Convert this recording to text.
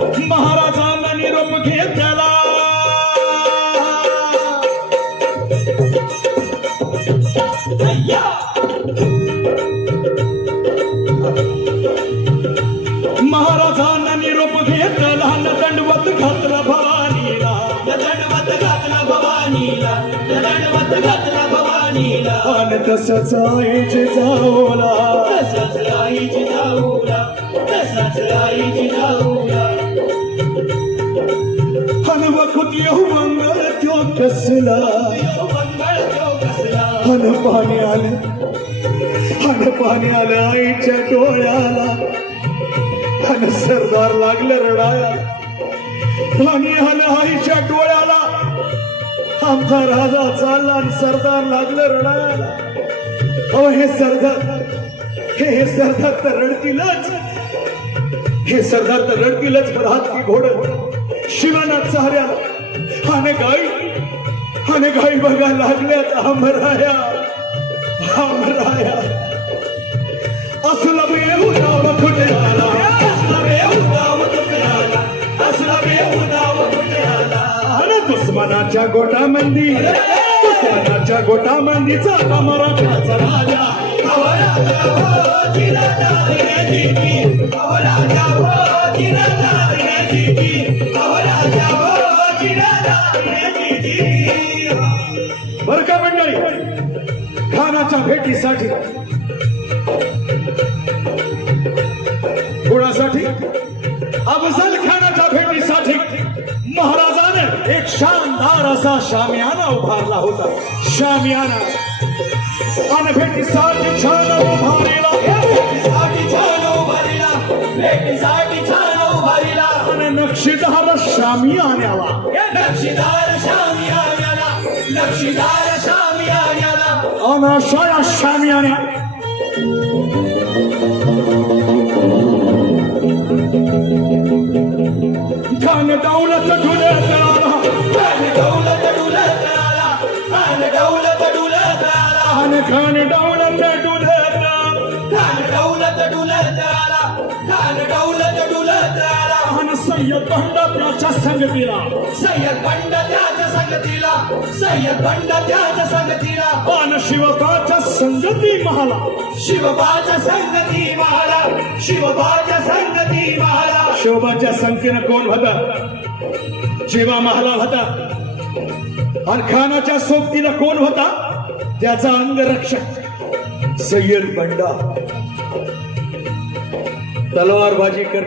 महाराजांना निरोप घेतला महाराजांना निरोप घेतला दंडवत घातला भवानीला दंडवत घातला भवानीला दंडवत घातला भवानीला आणि तसंच आईची जाऊला तसाच आईची जाऊला तसाच आईची जाऊला हनवखुत येऊ मंगळ त्यो कसला मंगळ तो कसला हन पाणी आलं आईच्या डोळ्याला हन सरदार लागलं रडाया पाणी आलं आईच्या डोळ्याला आमचा राजा चालला आणि सरदार लागलं रडायला अहो हे सरदार तर रडतीलच हे सरदार तर रडतीलच पण हात की घोड शिवानाथ सहाऱ्याला हाने गाई बघा लागल्यात आमराया असला बेहुदाव कुठे आला असला बेहुदाव कुठे आला असला बेहुदाव कुठे आला अरे दुश्मनाच्या गोटामंदीचा मराठाचा राजा बर का मंडळी खानाच्या भेटीसाठी कोणासाठी अफजल खानाच्या भेटीसाठी महाराजाने एक शानदार असा शामियाना उभारला होता शामियाना आणि भेटीसाठी छान उभारला भेटीसाठी छान उभारीला आणि नक्षीदार शामियान्याला नक्षीदार शामियान्याला नक्षीदार शामियान्याला अनाशया शामियान्या खान दौलत डुलत आला खान दौलत डुलत आला खान दौलत डुलत आला खान दौलत डुलत खान दौलत डुलत आला खान दौलत डुलत आला आणि सय्यद बंडा त्याच्या संगतीला सय्यद बंड त्याच्या संगतीला सय्यद बंड त्याच्या संगतीला आणि शिवबाच्या संगती महाला शिवबाच्या संगती महारा शिवबाच्या संगती महारा शोभाच्या संख्येनं कोण होता जेव्हा महाला होता आणि खानाच्या सोबतीला कोण होता त्याचा अंगरक्षक सय्यद बंडा तलवारबाजी करण्या